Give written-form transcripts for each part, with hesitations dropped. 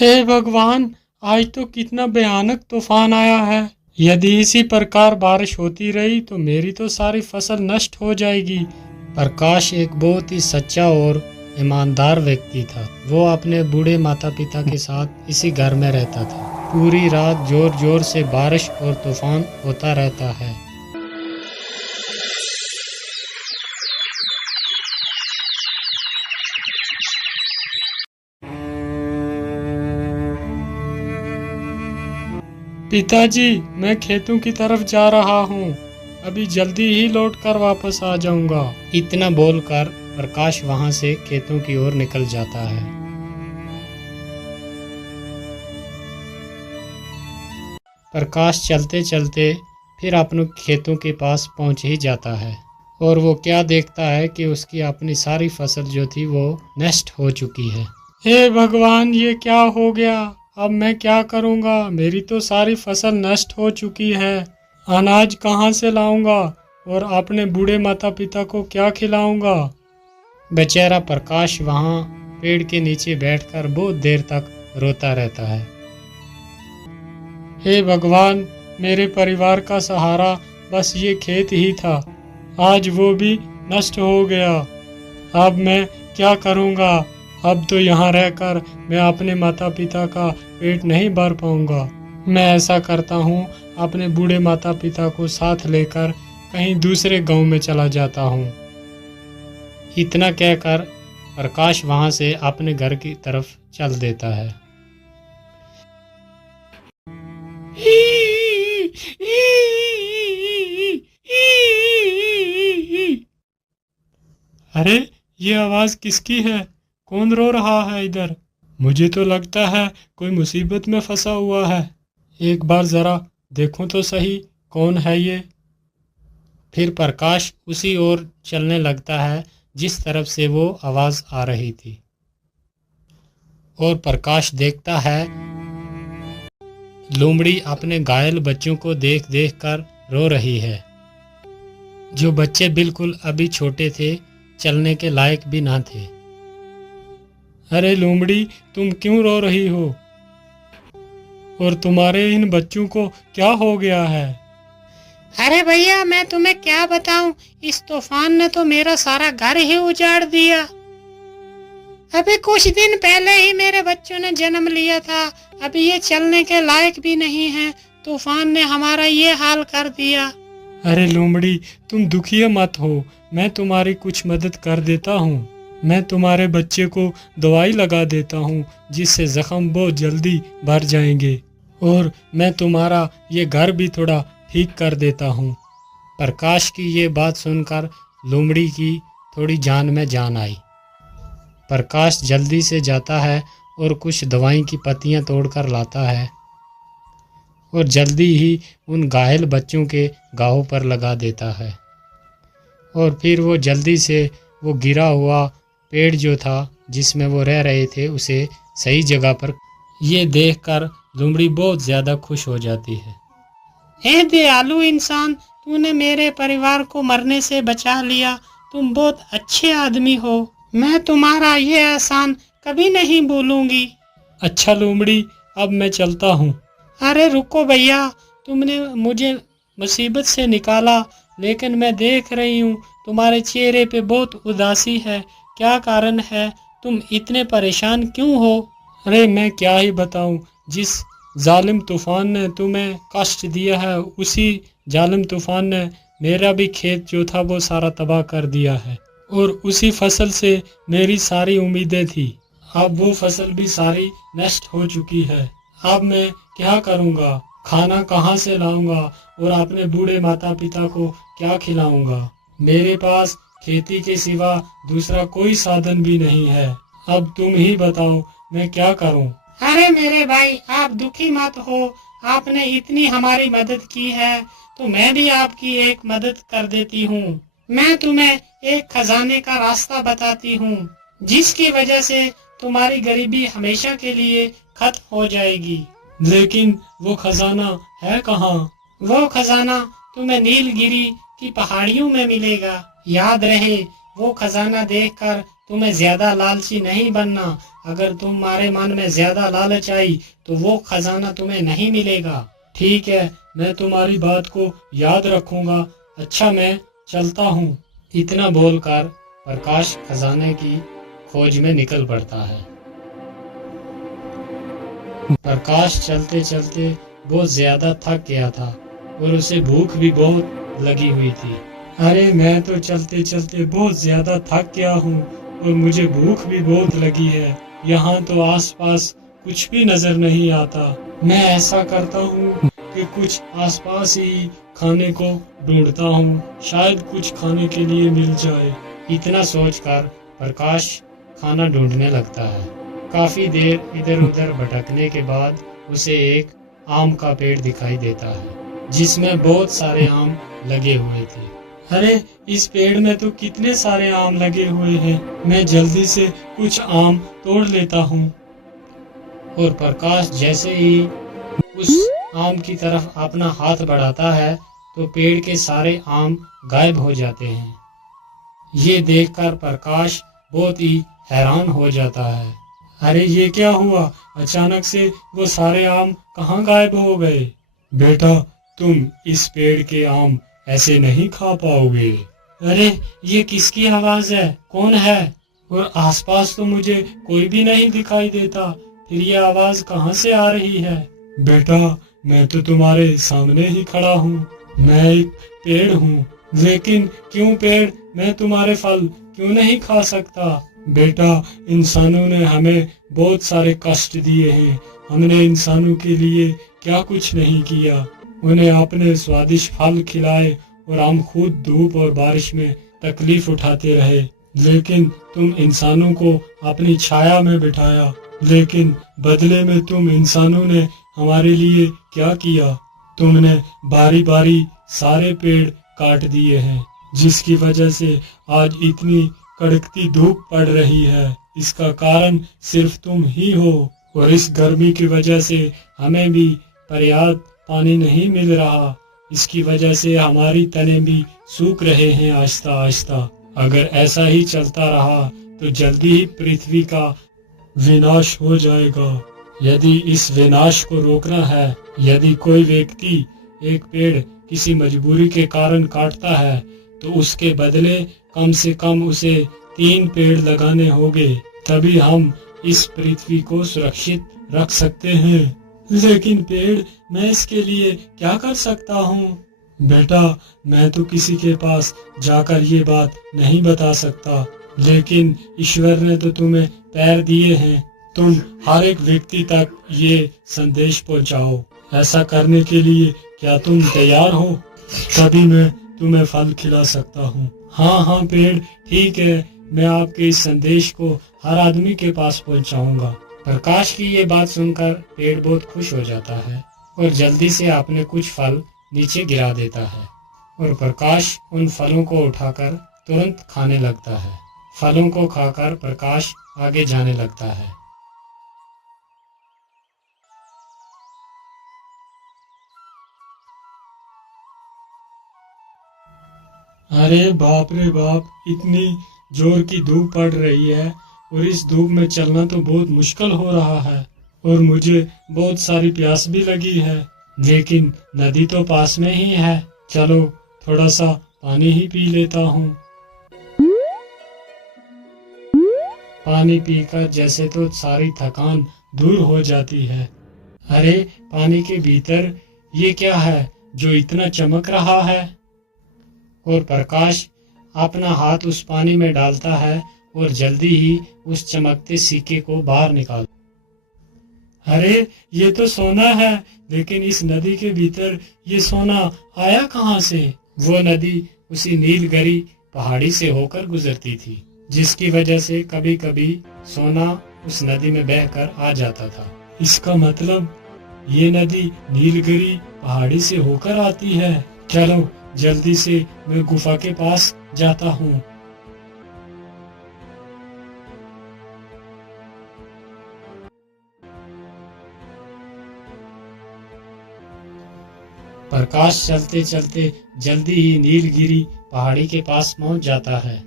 हे भगवान, आज तो कितना भयानक तूफान आया है। यदि इसी प्रकार बारिश होती रही तो मेरी तो सारी फसल नष्ट हो जाएगी। प्रकाश एक बहुत ही सच्चा और ईमानदार व्यक्ति था। वो अपने बूढ़े माता पिता के साथ इसी घर में रहता था। पूरी रात जोर जोर से बारिश और तूफान होता रहता है। पिताजी, मैं खेतों की तरफ जा रहा हूँ। अभी जल्दी ही लौट कर वापस आ जाऊंगा। इतना बोलकर प्रकाश वहां से खेतों की ओर निकल जाता है। प्रकाश चलते चलते फिर अपने खेतों के पास पहुंच ही जाता है और वो क्या देखता है कि उसकी अपनी सारी फसल जो थी वो नष्ट हो चुकी है। हे भगवान, ये क्या हो गया? अब मैं क्या करूंगा? मेरी तो सारी फसल नष्ट हो चुकी है। अनाज कहाँ से लाऊंगा और अपने बूढ़े माता पिता को क्या खिलाऊंगा? बेचारा प्रकाश वहाँ पेड़ के नीचे बैठकर बहुत देर तक रोता रहता है। हे भगवान, मेरे परिवार का सहारा बस ये खेत ही था। आज वो भी नष्ट हो गया। अब मैं क्या करूंगा? अब तो यहाँ रहकर मैं अपने माता पिता का पेट नहीं भर पाऊंगा। मैं ऐसा करता हूँ, अपने बूढ़े माता पिता को साथ लेकर कहीं दूसरे गांव में चला जाता हूँ। इतना कहकर प्रकाश वहां से अपने घर की तरफ चल देता है। अरे, ये आवाज किसकी है? कौन रो रहा है इधर? मुझे तो लगता है कोई मुसीबत में फंसा हुआ है। एक बार जरा देखूं तो सही, कौन है ये? फिर प्रकाश उसी ओर चलने लगता है जिस तरफ से वो आवाज आ रही थी और प्रकाश देखता है लोमड़ी अपने घायल बच्चों को देख देख कर रो रही है। जो बच्चे बिल्कुल अभी छोटे थे, चलने के लायक भी ना थे। अरे लोमड़ी, तुम क्यों रो रही हो? और तुम्हारे इन बच्चों को क्या हो गया है? अरे भैया, मैं तुम्हें क्या बताऊं, इस तूफान ने तो मेरा सारा घर ही उजाड़ दिया। अभी कुछ दिन पहले ही मेरे बच्चों ने जन्म लिया था। अभी ये चलने के लायक भी नहीं है। तूफान ने हमारा ये हाल कर दिया। अरे लोमड़ी, तुम दुखी मत हो। मैं तुम्हारी कुछ मदद कर देता हूँ। मैं तुम्हारे बच्चे को दवाई लगा देता हूँ जिससे जख्म बहुत जल्दी भर जाएंगे, और मैं तुम्हारा ये घर भी थोड़ा ठीक कर देता हूँ। प्रकाश की ये बात सुनकर लोमड़ी की थोड़ी जान में जान आई। प्रकाश जल्दी से जाता है और कुछ दवाई की पत्तियाँ तोड़कर लाता है और जल्दी ही उन घायल बच्चों के घावों पर लगा देता है। और फिर वो जल्दी से वो गिरा हुआ पेड़ जो था जिसमें वो रह रहे थे उसे सही जगह पर। ये देखकर लोमड़ी बहुत ज़्यादा खुश हो जाती है। हे दयालु इंसान, तूने मेरे परिवार को मरने से बचा लिया। तुम बहुत अच्छे आदमी हो। मैं तुम्हारा ये एहसान कभी नहीं भूलूंगी। अच्छा लोमड़ी, अब मैं चलता हूँ। अरे रुको भैया, तुमने मुझे मुसीबत से निकाला, लेकिन मैं देख रही हूँ तुम्हारे चेहरे पे बहुत उदासी है। क्या कारण है? तुम इतने परेशान क्यों हो? अरे मैं क्या ही बताऊं, जिस जालिम तूफान ने तुम्हें कष्ट दिया है उसी जालिम तूफान ने मेरा भी खेत जो था वो सारा तबाह कर दिया है, और उसी फसल से मेरी सारी उम्मीदें थी। अब वो फसल भी सारी नष्ट हो चुकी है। अब मैं क्या करूंगा? खाना कहाँ से लाऊंगा और अपने बूढ़े माता पिता को क्या खिलाऊंगा? मेरे पास खेती के सिवा दूसरा कोई साधन भी नहीं है। अब तुम ही बताओ, मैं क्या करूं? अरे मेरे भाई, आप दुखी मत हो। आपने इतनी हमारी मदद की है तो मैं भी आपकी एक मदद कर देती हूँ। मैं तुम्हें एक खजाने का रास्ता बताती हूँ जिसकी वजह से तुम्हारी गरीबी हमेशा के लिए खत्म हो जाएगी। लेकिन वो खजाना है कहाँ? वो खजाना तुम्हें नीलगिरी की पहाड़ियों में मिलेगा। याद रहे, वो खजाना देखकर तुम्हें ज्यादा लालची नहीं बनना, अगर तुम्हारे मन में ज्यादा लालच आई तो वो खजाना तुम्हें नहीं मिलेगा। ठीक है, मैं तुम्हारी बात को याद रखूंगा। अच्छा, मैं चलता हूँ। इतना बोलकर प्रकाश खजाने की खोज में निकल पड़ता है। प्रकाश चलते चलते बहुत ज्यादा थक गया था और उसे भूख भी बहुत लगी हुई थी। अरे, मैं तो चलते चलते बहुत ज्यादा थक गया हूँ और मुझे भूख भी बहुत लगी है। यहाँ तो आसपास कुछ भी नजर नहीं आता। मैं ऐसा करता हूँ कि कुछ आसपास ही खाने को ढूंढता हूँ, शायद कुछ खाने के लिए मिल जाए। इतना सोचकर प्रकाश खाना ढूंढने लगता है। काफी देर इधर उधर भटकने के बाद उसे एक आम का पेड़ दिखाई देता है जिसमें बहुत सारे आम लगे हुए थे। अरे, इस पेड़ में तो कितने सारे आम लगे हुए हैं। मैं जल्दी से कुछ आम तोड़ लेता हूँ। और प्रकाश जैसे ही उस आम की तरफ अपना हाथ बढ़ाता है तो पेड़ के सारे आम गायब हो जाते हैं। ये देखकर प्रकाश बहुत ही हैरान हो जाता है। अरे, ये क्या हुआ? अचानक से वो सारे आम कहाँ गायब हो गए? बेटा, तुम इस पेड़ के आम ऐसे नहीं खा पाओगे। अरे, ये किसकी आवाज है? कौन है? और आसपास तो मुझे कोई भी नहीं दिखाई देता, फिर ये आवाज कहाँ से आ रही है? बेटा, मैं तो तुम्हारे सामने ही खड़ा हूँ। मैं एक पेड़ हूँ, लेकिन क्यों पेड़? मैं तुम्हारे फल क्यों नहीं खा सकता? बेटा, इंसानों ने हमें बहुत सारे कष्ट दिए हैं। हमने इंसानों के लिए क्या कुछ नहीं किया। उन्हें अपने स्वादिष्ट फल खिलाए और हम खुद धूप और बारिश में तकलीफ उठाते रहे। लेकिन तुम इंसानों को अपनी छाया में बिठाया, लेकिन बदले में तुम इंसानों ने हमारे लिए क्या किया? तुमने बारी बारी सारे पेड़ काट दिए हैं, जिसकी वजह से आज इतनी कड़कती धूप पड़ रही है। इसका कारण सिर्फ तुम ही हो। और इस गर्मी की वजह से हमें भी पर्याप्त पानी नहीं मिल रहा। इसकी वजह से हमारी तने भी सूख रहे हैं आहिस्ता आहिस्ता। अगर ऐसा ही चलता रहा तो जल्दी ही पृथ्वी का विनाश हो जाएगा। यदि इस विनाश को रोकना है, यदि कोई व्यक्ति एक पेड़ किसी मजबूरी के कारण काटता है, तो उसके बदले कम से कम उसे 3 पेड़ लगाने होंगे, तभी हम इस पृथ्वी को सुरक्षित रख सकते हैं। लेकिन पेड़, मैं इसके लिए क्या कर सकता हूँ? बेटा, मैं तो किसी के पास जाकर ये बात नहीं बता सकता, लेकिन ईश्वर ने तो तुम्हें पैर दिए हैं। तुम हर एक व्यक्ति तक ये संदेश पहुंचाओ। ऐसा करने के लिए क्या तुम तैयार हो? तभी मैं तुम्हें फल खिला सकता हूँ। हाँ हाँ पेड़, ठीक है, मैं आपके इस संदेश को हर आदमी के पास पहुंचाऊंगा। प्रकाश की ये बात सुनकर पेड़ बहुत खुश हो जाता है और जल्दी से अपने कुछ फल नीचे गिरा देता है और प्रकाश उन फलों को उठाकर तुरंत खाने लगता है। फलों को खाकर प्रकाश आगे जाने लगता है। अरे बाप रे बाप, इतनी जोर की धूप पड़ रही है और इस धूप में चलना तो बहुत मुश्किल हो रहा है और मुझे बहुत सारी प्यास भी लगी है, लेकिन नदी तो पास में ही है। चलो थोड़ा सा पानी ही पी लेता हूँ। पानी पीकर जैसे तो सारी थकान दूर हो जाती है। अरे, पानी के भीतर ये क्या है जो इतना चमक रहा है? और प्रकाश अपना हाथ उस पानी में डालता है और जल्दी ही उस चमकते सिक्के को बाहर निकाल। अरे, ये तो सोना है, लेकिन इस नदी के भीतर ये सोना आया कहाँ से? वो नदी उसी नीलगिरी पहाड़ी से होकर गुजरती थी, जिसकी वजह से कभी कभी सोना उस नदी में बहकर आ जाता था। इसका मतलब ये नदी नीलगिरी पहाड़ी से होकर आती है। चलो जल्दी से मैं गुफा के पास जाता हूँ। प्रकाश चलते चलते जल्दी ही नीलगिरी पहाड़ी के पास पहुंच जाता है।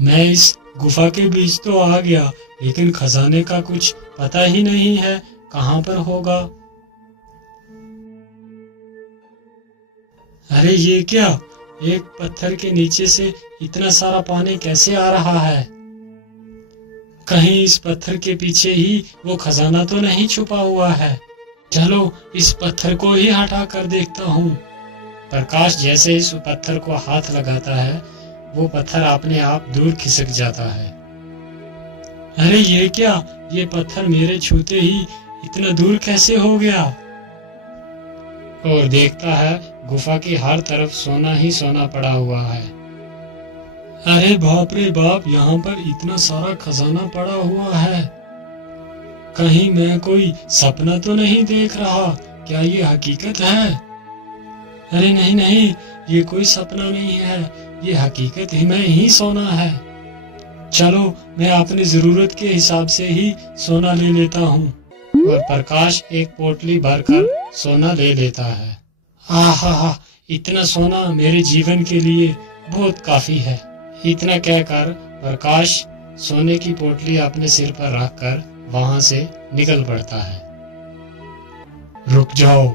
मैं इस गुफा के बीच तो आ गया, लेकिन खजाने का कुछ पता ही नहीं है कहाँ पर होगा। अरे ये क्या, एक पत्थर के नीचे से इतना सारा पानी कैसे आ रहा है? कहीं इस पत्थर के पीछे ही वो खजाना तो नहीं छुपा हुआ है। चलो इस पत्थर को ही हटा कर देखता हूँ। प्रकाश जैसे इस पत्थर को हाथ लगाता है, वो पत्थर अपने आप दूर खिसक जाता है। अरे ये क्या, ये पत्थर मेरे छूते ही इतना दूर कैसे हो गया? और देखता है गुफा की हर तरफ सोना ही सोना पड़ा हुआ है। अरे बाप रे बाप, यहाँ पर इतना सारा खजाना पड़ा हुआ है। कहीं मैं कोई सपना तो नहीं देख रहा? क्या ये हकीकत है? अरे नहीं नहीं, ये कोई सपना नहीं है, ये हकीकत ही में ही सोना है। चलो मैं अपनी जरूरत के हिसाब से ही सोना ले लेता हूँ। और प्रकाश एक पोटली भरकर सोना ले लेता है। आहा, इतना सोना मेरे जीवन के लिए बहुत काफी है। इतना कहकर प्रकाश सोने की पोटली अपने सिर पर रखकर वहां से निकल पड़ता है। रुक जाओ,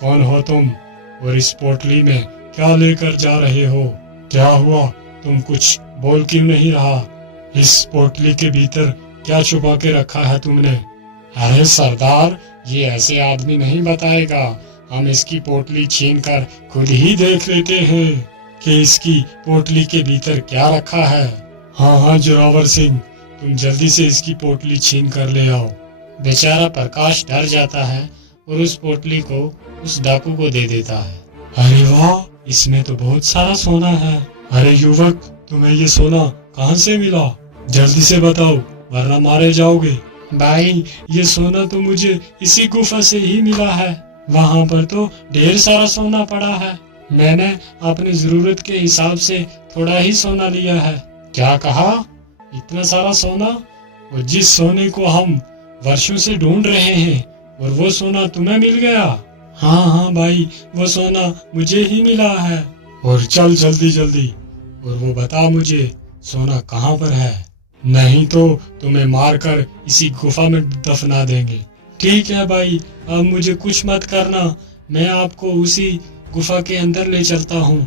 कौन हो तुम और इस पोटली में क्या लेकर जा रहे हो? क्या हुआ, तुम कुछ बोल क्यों नहीं रहा? इस पोटली के भीतर क्या छुपा के रखा है तुमने? अरे सरदार, ये ऐसे आदमी नहीं बताएगा। हम इसकी पोटली छीनकर खुद ही देख लेते हैं कि इसकी पोटली के भीतर क्या रखा है। हाँ जोरावर सिंह, तुम जल्दी से इसकी पोटली छीन कर ले आओ। बेचारा प्रकाश डर जाता है और उस पोटली को उस डाकू को दे देता है। अरे वाह, इसमें तो बहुत सारा सोना है। अरे युवक, तुम्हें ये सोना कहाँ से मिला? जल्दी से बताओ, वरना मारे जाओगे। भाई, ये सोना तो मुझे इसी गुफा से ही मिला है। वहाँ पर तो ढेर सारा सोना पड़ा है। मैंने अपनी जरूरत के हिसाब से थोड़ा ही सोना लिया है। क्या कहा? इतना सारा सोना? और जिस सोने को हम वर्षों से ढूंढ रहे हैं, और वो सोना तुम्हें मिल गया? हाँ भाई, वो सोना मुझे ही मिला है। और चल जल्दी जल्दी, और वो बता मुझे सोना कहाँ पर है, नहीं तो तुम्हें मारकर इसी गुफा में दफना देंगे। ठीक है भाई, अब मुझे कुछ मत करना, मैं आपको उसी गुफा के अंदर ले चलता हूँ।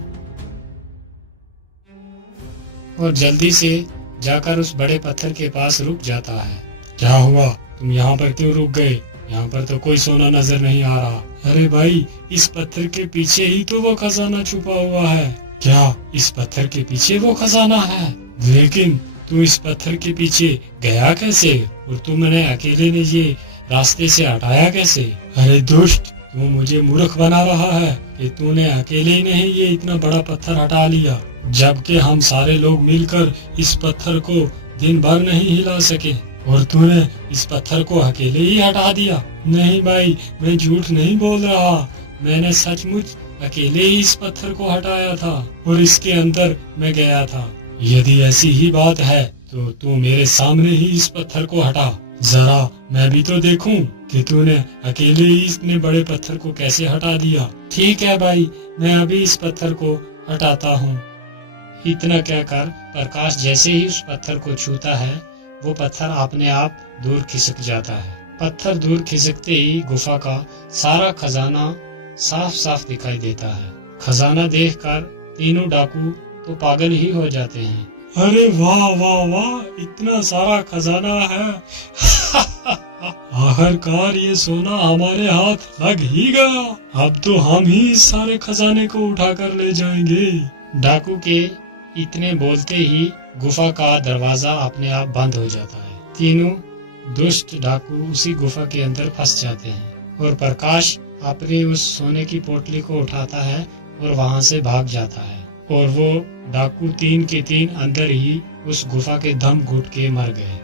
और जल्दी से जाकर उस बड़े पत्थर के पास रुक जाता है। क्या हुआ, तुम यहाँ पर क्यों रुक गए? यहाँ पर तो कोई सोना नजर नहीं आ रहा। अरे भाई, इस पत्थर के पीछे ही तो वो खजाना छुपा हुआ है। क्या इस पत्थर के पीछे वो खजाना है? लेकिन तू इस पत्थर के पीछे गया कैसे, और तुमने अकेले ने ये रास्ते से हटाया कैसे? अरे दुष्ट, तू मुझे मूर्ख बना रहा है कि तूने अकेले ही नहीं ये इतना बड़ा पत्थर हटा लिया, जबकि हम सारे लोग मिलकर इस पत्थर को दिन भर नहीं हिला सके, और तूने इस पत्थर को अकेले ही हटा दिया। नहीं भाई, मैं झूठ नहीं बोल रहा, मैंने सचमुच अकेले ही इस पत्थर को हटाया था और इसके अंदर मैं गया था। यदि ऐसी ही बात है तो तू मेरे सामने ही इस पत्थर को हटा, जरा मैं भी तो देखूं कि तूने अकेले ही इतने बड़े पत्थर को कैसे हटा दिया। ठीक है भाई, मैं अभी इस पत्थर को हटाता हूँ। इतना कहकर प्रकाश जैसे ही उस पत्थर को छूता है, वो पत्थर अपने आप दूर खिसक जाता है। पत्थर दूर खिसकते ही गुफा का सारा खजाना साफ साफ दिखाई देता है। खजाना देखकर तीनों डाकू तो पागल ही हो जाते हैं। अरे वाह वाह वाह, इतना सारा खजाना है। आखिरकार ये सोना हमारे हाथ लग ही गया। अब तो हम ही इस सारे खजाने को उठाकर ले जाएंगे। डाकू के इतने बोलते ही गुफा का दरवाजा अपने आप बंद हो जाता है। तीनों दुष्ट डाकू उसी गुफा के अंदर फंस जाते हैं और प्रकाश अपनी उस सोने की पोटली को उठाता है और वहां से भाग जाता है। और वो डाकू तीन के तीन अंदर ही उस गुफा के दम घुट के मर गए।